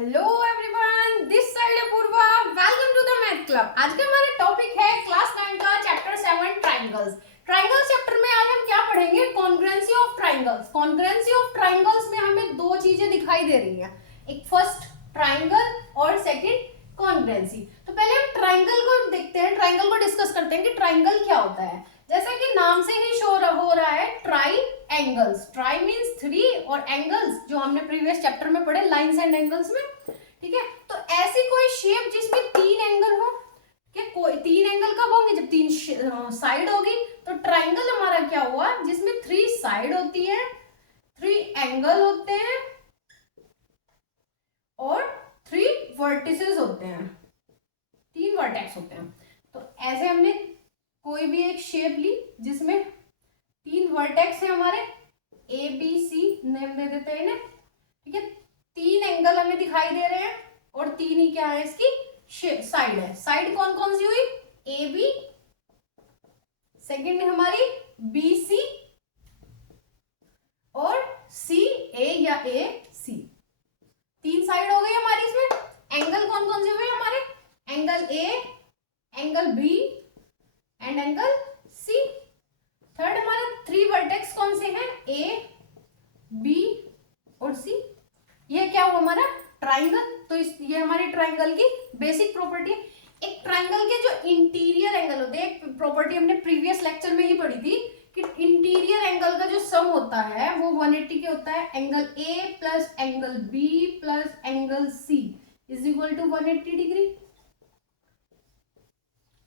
Hello everyone, this side है Purva. Welcome to the math club. आज का हमारा टॉपिक है क्लास 9 का चैप्टर 7 ट्राइंगल्स। ट्राइंगल्स चैप्टर में आज हम क्या पढ़ेंगे? Congruency of triangles. Congruency of triangles में हमें दो चीजें दिखाई दे रही हैं, एक फर्स्ट ट्राइंगल और सेकंड कॉन्ग्रुएंसी। तो पहले हम ट्राइंगल को देखते हैं, ट्राइंगल को डिस्कस करते हैं कि ट्राइंगल क्या होता है। जैसा कि नाम से ही शो हो रहा है, try angles. Try means three और एंगल्स जो हमने प्रीवियस चैप्टर में पढ़े लाइंस एंड एंगल्स में, ठीक है। तो ऐसी कोई शेप जिसमें तीन एंगल हो, क्या कोई तीन एंगल कब होंगे? जब तीन साइड होगी। तो ट्राइंगल हमारा क्या हुआ? जिसमें थ्री साइड होती है, थ्री एंगल होते हैं और थ्री वर्टिसेस होते हैं, तीन वर्टेक्स होते हैं। तो ऐसे हमने कोई भी एक शेप ली जिसमें तीन वर्टेक्स है हमारे, ए बी सी नेम दे देते हैं इन्हें, ठीक है। तीन एंगल हमें दिखाई दे रहे हैं और तीन ही क्या है इसकी साइड है। साइड कौन कौन सी हुई? ए बी, सेकेंड हमारी बी सी और सी ए या ए सी। तीन साइड हो गई हमारी। इसमें एंगल कौन कौन से हुए हमारे? Angle A, angle B and angle C. Third हमारा थ्री वर्टेक्स कौन से हैं? ए बी और सी। ये क्या हुआ हमारा? ट्राइंगल। तो ये हमारी ट्राइंगल की बेसिक प्रॉपर्टी है। एक ट्राइंगल के जो इंटीरियर एंगल होते हैं, प्रॉपर्टी हमने प्रीवियस लेक्चर में ही पढ़ी थी कि इंटीरियर एंगल का जो सम होता है वो 180 के होता है। Angle A plus angle B plus angle C is equal to 180 degree.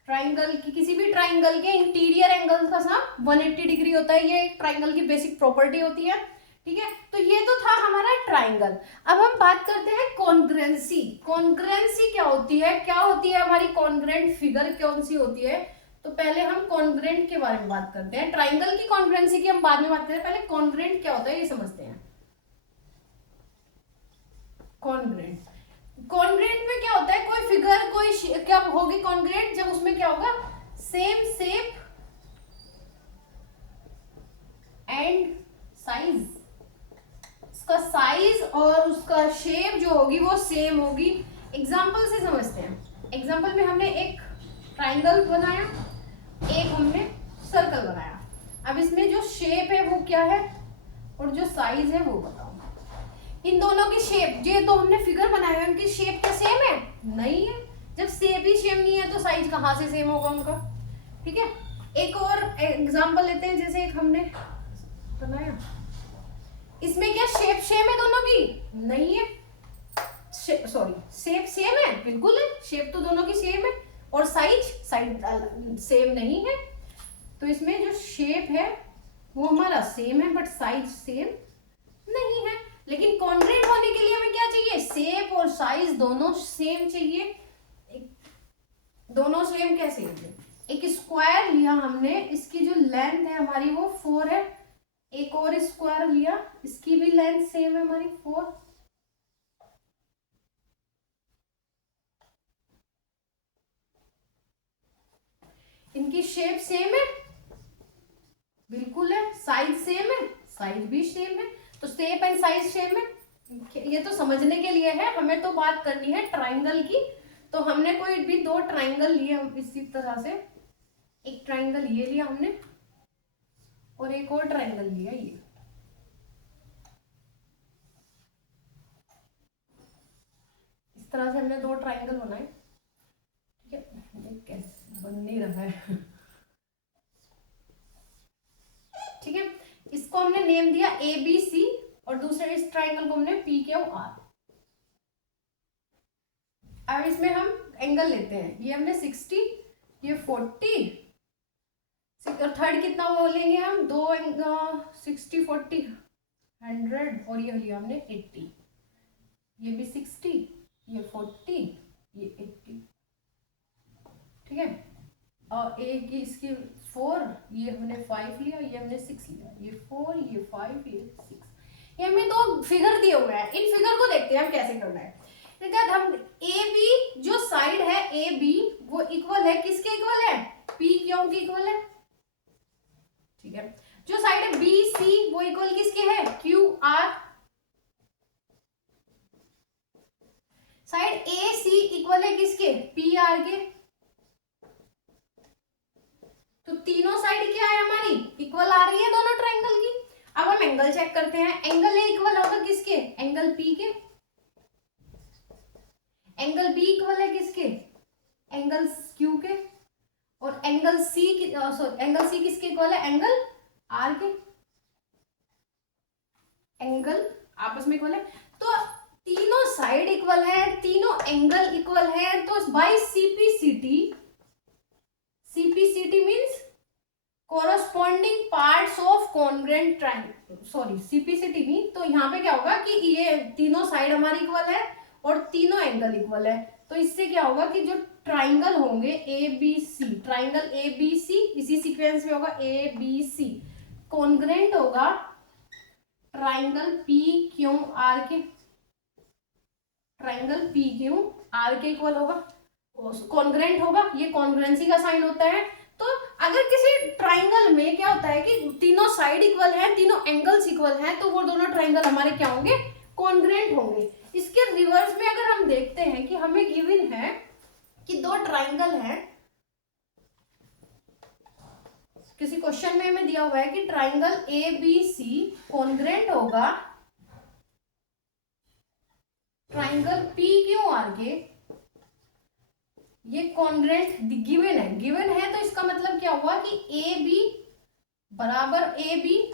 Triangle की, किसी भी ट्राइंगल के इंटीरियर एंगल का सम 180 डिग्री होता है। ये एक ट्राइंगल की बेसिक प्रॉपर्टी होती है, ठीक है। तो ये तो था हमारा ट्राइंगल। अब हम बात करते हैं कॉन्ग्रुएंसी। कॉन्ग्रुएंसी क्या होती है? क्या होती है हमारी कॉन्ग्रुएंट फिगर कौन सी होती है? तो पहले हम कॉन्ग्रुएंट के बारे में बात करते हैं। ट्राइंगल की कॉन्ग्रुएंसी की हम बाद में बात करते हैं, पहले कॉन्ग्रुएंट क्या होता है ये समझते हैं। कॉन्ग्रुएंट, कॉन्ग्रुएंट में क्या होता है? कोई फिगर कोई क्या होगी कॉन्ग्रुएंट? जब उसमें क्या होगा? Same shape and size. उसका साइज और उसका शेप जो होगी वो सेम होगी। एग्जांपल से समझते हैं। एग्जांपल में हमने एक ट्राइंगल बनाया, एक हमने सर्कल बनाया। अब इसमें जो शेप है वो क्या है और जो साइज है वो बताओ। इन दोनों की शेप, ये तो हमने फिगर बनाया है, उनकी शेप क्या सेम है? नहीं है। जब शेप ही सेम नहीं है तो साइज कहाँ से सेम होगा उनका, ठीक है। एक और एग्जांपल लेते हैं। जैसे एक हमने बनाया, इसमें क्या शेप सेम है दोनों की? नहीं है। सॉरी, शेप सेम है, बिल्कुल है, शेप तो दोनों की सेम है। और साइज सेम नहीं है। तो इसमें जो शेप है वो हमारा सेम है बट साइज सेम नहीं है। लेकिन कॉन्ग्रुएंट होने के लिए हमें क्या चाहिए? शेप और साइज दोनों सेम चाहिए। दोनों सेम कैसे होंगे? एक स्क्वायर लिया हमने, इसकी जो लेंथ है हमारी वो 4 है। एक और स्क्वायर लिया, इसकी भी लेंथ सेम है हमारी 4। इनकी शेप सेम है, बिल्कुल है। साइज सेम है, साइज भी सेम है। तो शेप एंड साइज सेम है। ये तो समझने के लिए है, हमें तो बात करनी है ट्राइंगल की। तो हमने कोई भी दो ट्राइंगल लिए इसी तरह से। एक ट्राइंगल ये लिया हमने और एक और ट्राइंगल लिया ये। इस तरह से हमने दो ट्राइंगल बनाए, ठीक है। ये कैसे बन नहीं रहा है ठीक है। इसको हमने नेम दिया ए बी सी और दूसरे इस ट्राइंगल को हमने पी क्यू आर। अब इसमें हम एंगल लेते हैं। ये हमने 60, ये 40 और थर्ड कितना वो लेंगे हम? दो 60 40 100 और ये लिया हमने 80। ये भी 60, ये 40, ये 80, ठीक है। और एक की इसकी 4, ये हमने 5 लिया, ये हमने 6 लिया। ये 4, ये 5, ये 6। ये हमें दो फिगर दिए हुए हैं। इन फिगर को देखते हैं हम कैसे करना है। हम ए बी, जो साइड है ए बी वो इक्वल है किसके? इक्वल है पी क्यू के इक्वल है, ठीक है। जो साइड है बी सी वो इक्वल किसके है? Q R. साइड ए सी इक्वल है किसके, पी आर के। तो तीनों साइड क्या है हमारी, इक्वल आ रही है दोनों ट्राइंगल की। अब हम एंगल चेक करते हैं, एंगल ए इक्वल होगा किसके, एंगल पी के। एंगल बी इक्वल है किसके, एंगल क्यू के। और एंगल सी एंगल सी किसके इक्वल है, एंगल आर के। एंगल आपस में इक्वल है, तो तीनों साइड इक्वल है, तीनों एंगल इक्वल है, तो by CPCT, CPCT means corresponding parts of congruent triangle, sorry CPCT mean, तो यहाँ पे क्या होगा कि ये तीनों साइड हमारी इक्वल है और तीनों एंगल इक्वल है, तो इससे क्या होगा कि जो ट्राइंगल होंगे A B C, triangle A B C इसी सीक्वेंस में होगा, ए बी सी कॉन्ग्रुएंट होगा ट्राइंगल पी क्यू आर के, ट्राइंगल पी क्यू आर के इक्वल होगा, कॉन्ग्रुएंट होगा, ये कॉन्ग्रुएंसी का साइन होता है। तो अगर किसी ट्राइंगल में क्या होता है कि तीनों साइड इक्वल है, तीनों एंगल्स इक्वल हैं, तो वो दोनों ट्राइंगल हमारे क्या होंगे, कॉन्ग्रुएंट होंगे। इसके रिवर्स में अगर हम देखते हैं कि हमें गिवन है कि दो ट्राइंगल हैं, किसी क्वेश्चन में हमें दिया हुआ है कि triangle A B C congruent होगा ट्राइंगल पी क्यू आर के, ये कॉन्ग्रुएंट गिवन है तो इसका मतलब क्या हुआ कि ए बी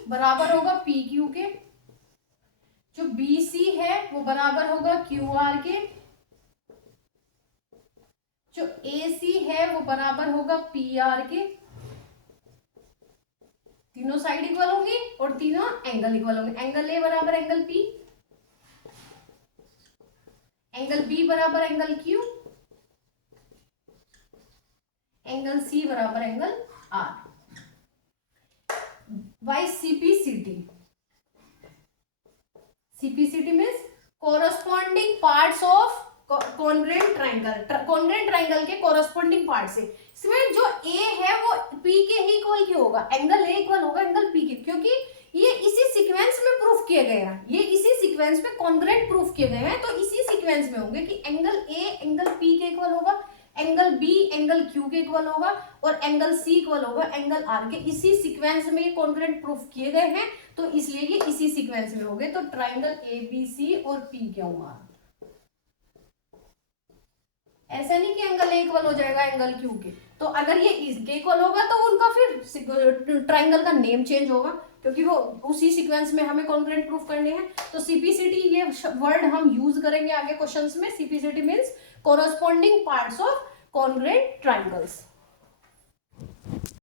बराबर होगा पी क्यू के, जो बी सी है वो बराबर होगा क्यू आर के, जो ए सी है वो बराबर होगा पी आर के। तीनों साइड इक्वल होंगी और तीनों एंगल इक्वल होंगे, एंगल ए बराबर एंगल पी, एंगल बी बराबर एंगल क्यू, एंगल सी बराबर angle R. By CPCT, CPCT means corresponding parts of congruent triangle, congruent triangle के कोरस्पॉन्डिंग पार्ट से, इसमें जो ए है वो पी के ही इक्वल क्यों होगा, एंगल ए इक्वल होगा एंगल पी के, क्योंकि ये इसी सीक्वेंस में प्रूफ किए गए हैं, ये इसी सीक्वेंस में कॉन्ग्रुएंट प्रूफ किए गए हैं, तो इसी सीक्वेंस में होंगे कि एंगल ए एंगल पी के इक्वल होगा, एंगल बी एंगल क्यू के इक्वल होगा और एंगल सी इक्वल होगा एंगल आर के। इसी सीक्वेंस में ये कॉन्ग्रुएंट प्रूफ किए गए हैं, तो इसलिए ये इसी सीक्वेंस में होंगे, तो ट्राइंगल ए बी सी और पी क्यू आर। ऐसा नहीं कि एंगल ए इक्वल हो जाएगा एंगल क्यू के, तो अगर ये इसके इक्वल होगा तो उनका फिर ट्राइंगल का नेम चेंज होगा, क्योंकि वो उसी सीक्वेंस में हमें कॉन्ग्रुएंट प्रूफ करने हैं। तो सीपीसीटी ये वर्ड हम यूज करेंगे आगे क्वेश्चंस में। CPCT means corresponding parts of congruent triangles.